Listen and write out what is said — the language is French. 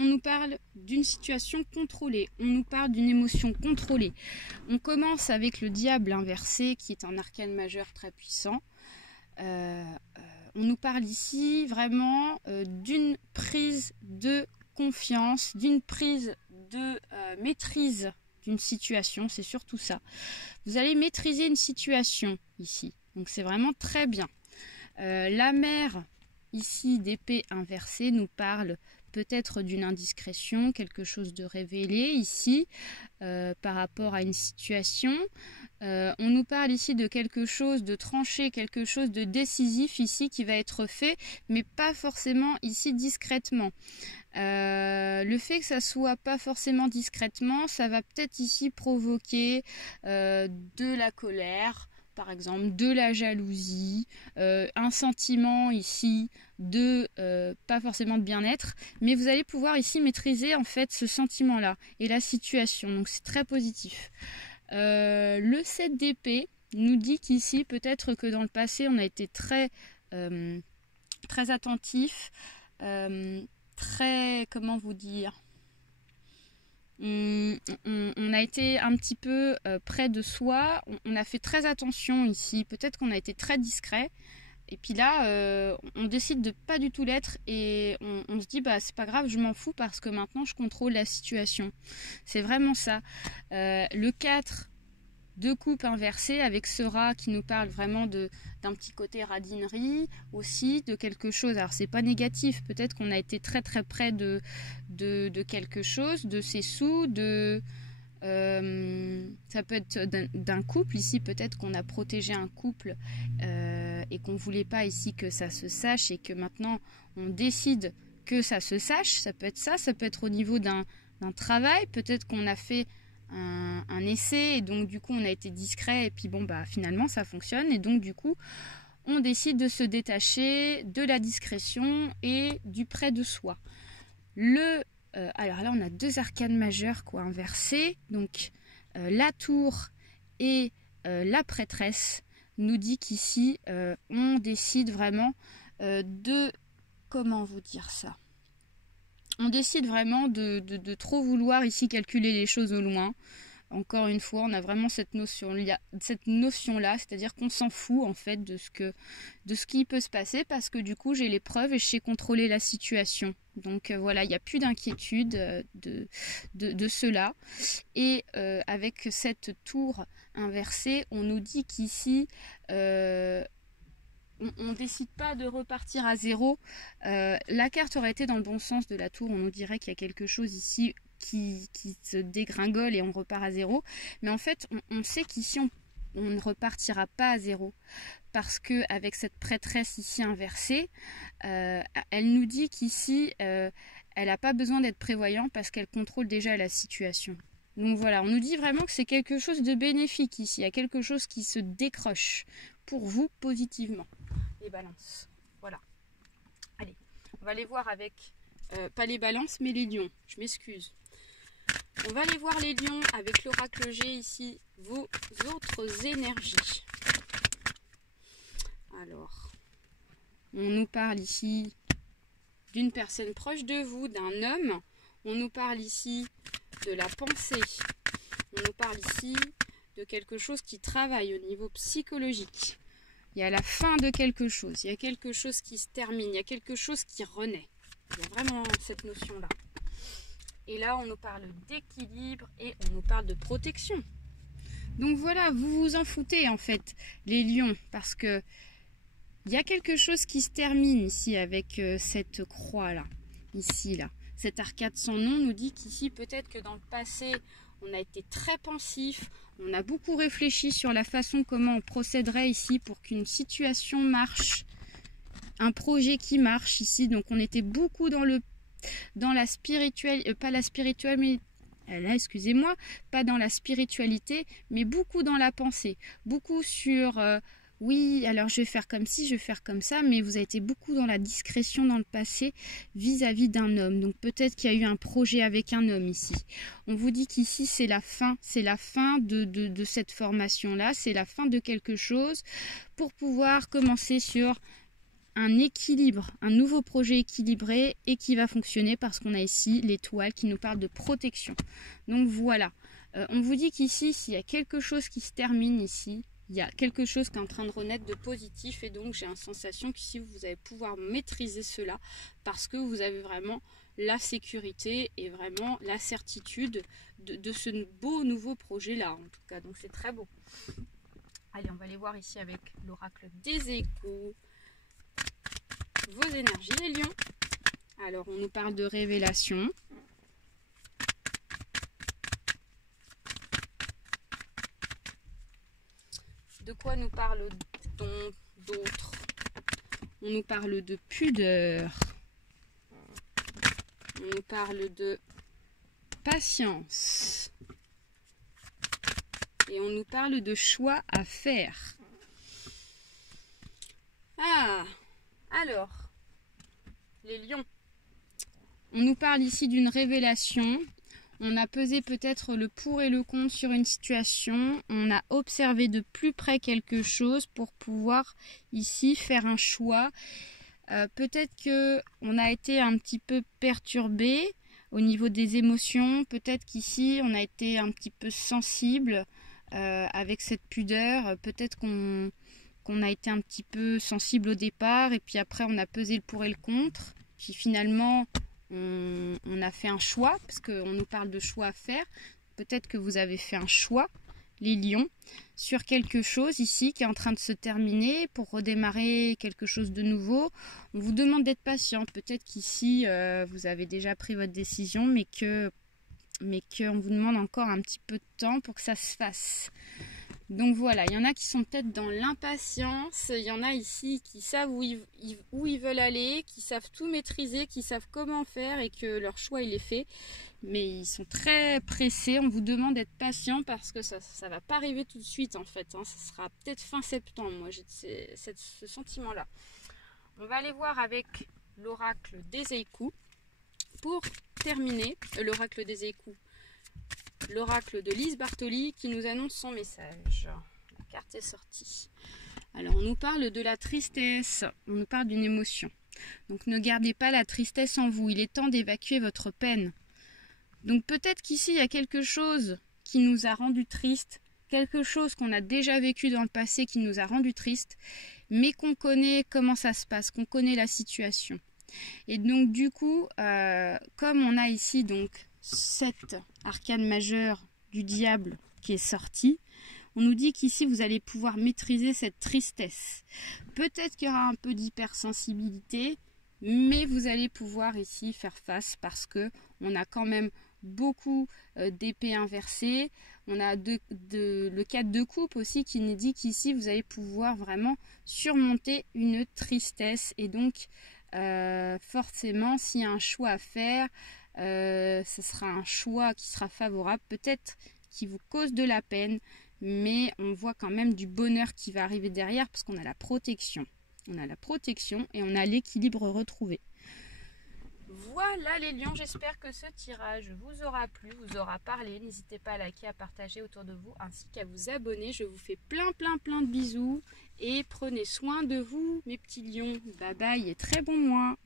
On nous parle d'une situation contrôlée, on nous parle d'une émotion contrôlée. On commence avec le diable inversé qui est un arcane majeur très puissant. On nous parle ici vraiment d'une prise de confiance, d'une prise de maîtrise d'une situation, c'est surtout ça. Vous allez maîtriser une situation ici, donc c'est vraiment très bien. La mère ici d'épée inversée nous parle peut-être d'une indiscrétion, quelque chose de révélé ici par rapport à une situation. On nous parle ici de quelque chose de tranché, quelque chose de décisif ici qui va être fait, mais pas forcément ici discrètement. Le fait que ça soit pas forcément discrètement, ça va peut-être ici provoquer de la colère, par exemple, de la jalousie, un sentiment ici de pas forcément de bien-être, mais vous allez pouvoir ici maîtriser en fait ce sentiment-là et la situation, donc c'est très positif. Le 7 d'épée nous dit qu'ici, peut-être que dans le passé, on a été très attentif, très, comment vous dire, on a été un petit peu près de soi, on a fait très attention ici, peut-être qu'on a été très discret, et puis là on décide de pas du tout l'être et on se dit bah c'est pas grave, je m'en fous parce que maintenant je contrôle la situation. C'est vraiment ça. Le 4 de coupe inversée avec ce rat qui nous parle vraiment d'un petit côté radinerie aussi, de quelque chose. Alors c'est pas négatif, peut-être qu'on a été très près de quelque chose, de ses sous, ça peut être d'un couple ici, peut-être qu'on a protégé un couple et qu'on voulait pas ici que ça se sache et que maintenant on décide que ça se sache. Ça peut être ça peut être au niveau d'un travail, peut-être qu'on a fait un essai et donc du coup on a été discret et puis bon bah finalement ça fonctionne et donc du coup on décide de se détacher de la discrétion et du près de soi. Alors là on a deux arcanes majeures quoi inversées, donc la tour et la prêtresse nous dit qu'ici on décide vraiment de, comment vous dire ça, on décide vraiment de trop vouloir ici calculer les choses au loin. Encore une fois, on a vraiment cette notion-là, c'est-à-dire qu'on s'en fout en fait de ce qui peut se passer parce que du coup j'ai les preuves et je sais contrôler la situation. Donc voilà, il n'y a plus d'inquiétude de cela. Et avec cette tour inversée, on nous dit qu'ici on décide pas de repartir à zéro. La carte aurait été dans le bon sens de la tour, on nous dirait qu'il y a quelque chose ici qui se dégringole et on repart à zéro. Mais en fait, on sait qu'ici on ne repartira pas à zéro. Parce que avec cette prêtresse ici inversée, elle nous dit qu'ici, elle n'a pas besoin d'être prévoyante parce qu'elle contrôle déjà la situation. Donc voilà, on nous dit vraiment que c'est quelque chose de bénéfique ici. Il y a quelque chose qui se décroche pour vous positivement. Les balances. Voilà. Allez, on va aller voir avec, pas les balances, mais les lions. Je m'excuse. On va aller voir les lions avec l'oracle G ici, vos autres énergies. Alors, on nous parle ici d'une personne proche de vous, d'un homme. On nous parle ici de la pensée. On nous parle ici de quelque chose qui travaille au niveau psychologique. Il y a la fin de quelque chose, il y a quelque chose qui se termine, il y a quelque chose qui renaît. Il y a vraiment cette notion-là. Et là, on nous parle d'équilibre et on nous parle de protection. Donc voilà, vous vous en foutez en fait, les lions, parce que il y a quelque chose qui se termine ici avec cette croix-là, ici, là. Cette arcade sans nom nous dit qu'ici, peut-être que dans le passé, on a été très pensif, on a beaucoup réfléchi sur la façon comment on procéderait ici pour qu'une situation marche, un projet qui marche ici. Donc on était beaucoup dans la spirituelle, pas la spirituelle, mais là, excusez-moi, pas dans la spiritualité, mais beaucoup dans la pensée, beaucoup sur oui, alors je vais faire comme ci, je vais faire comme ça, mais vous avez été beaucoup dans la discrétion dans le passé vis-à-vis d'un homme. Donc peut-être qu'il y a eu un projet avec un homme ici. On vous dit qu'ici c'est la fin de cette formation-là, c'est la fin de quelque chose pour pouvoir commencer sur un équilibre, un nouveau projet équilibré et qui va fonctionner parce qu'on a ici l'étoile qui nous parle de protection. Donc voilà, on vous dit qu'ici, s'il y a quelque chose qui se termine ici, il y a quelque chose qui est en train de renaître de positif et donc j'ai une sensation qu'ici vous allez pouvoir maîtriser cela parce que vous avez vraiment la sécurité et vraiment la certitude de ce beau nouveau projet là en tout cas, donc c'est très beau. Allez, on va aller voir ici avec l'oracle des échos vos énergies les lions. Alors on nous parle de révélation. De quoi nous parle-t-on d'autre? On nous parle de pudeur. On nous parle de patience. Et on nous parle de choix à faire. Ah, alors, les lions. On nous parle ici d'une révélation. On a pesé peut-être le pour et le contre sur une situation. On a observé de plus près quelque chose pour pouvoir ici faire un choix. Peut-être qu'on a été un petit peu perturbé au niveau des émotions. Peut-être qu'ici on a été un petit peu sensible avec cette pudeur. Peut-être qu'on a été un petit peu sensible au départ et puis après on a pesé le pour et le contre. Puis finalement on a fait un choix, parce qu'on nous parle de choix à faire. Peut-être que vous avez fait un choix, les lions, sur quelque chose ici qui est en train de se terminer pour redémarrer quelque chose de nouveau. On vous demande d'être patient. Peut-être qu'ici vous avez déjà pris votre décision, mais qu'on vous demande encore un petit peu de temps pour que ça se fasse. Donc voilà, il y en a qui sont peut-être dans l'impatience, il y en a ici qui savent où ils veulent aller, qui savent tout maîtriser, qui savent comment faire et que leur choix il est fait. Mais ils sont très pressés, on vous demande d'être patient parce que ça ne va pas arriver tout de suite en fait. Hein. Ça sera peut-être fin septembre, moi j'ai ce sentiment-là. On va aller voir avec l'oracle des échos pour terminer, l'oracle des échos. L'oracle de Lise Bartoli qui nous annonce son message. La carte est sortie. Alors on nous parle de la tristesse, on nous parle d'une émotion. Donc ne gardez pas la tristesse en vous, il est temps d'évacuer votre peine. Donc peut-être qu'ici il y a quelque chose qui nous a rendu triste, quelque chose qu'on a déjà vécu dans le passé qui nous a rendu triste, mais qu'on connaît comment ça se passe, qu'on connaît la situation. Et donc du coup, comme on a ici donc cette arcane majeure du diable qui est sortie, on nous dit qu'ici vous allez pouvoir maîtriser cette tristesse. Peut-être qu'il y aura un peu d'hypersensibilité, mais vous allez pouvoir ici faire face parce que on a quand même beaucoup d'épées inversées. On a le 4 de coupe aussi qui nous dit qu'ici vous allez pouvoir vraiment surmonter une tristesse et donc forcément s'il y a un choix à faire, ce sera un choix qui sera favorable, peut-être qui vous cause de la peine, mais on voit quand même du bonheur qui va arriver derrière parce qu'on a la protection. On a la protection et on a l'équilibre retrouvé. Voilà les lions, j'espère que ce tirage vous aura plu, vous aura parlé. N'hésitez pas à liker, à partager autour de vous ainsi qu'à vous abonner. Je vous fais plein de bisous et prenez soin de vous mes petits lions. Bye bye et très bon mois.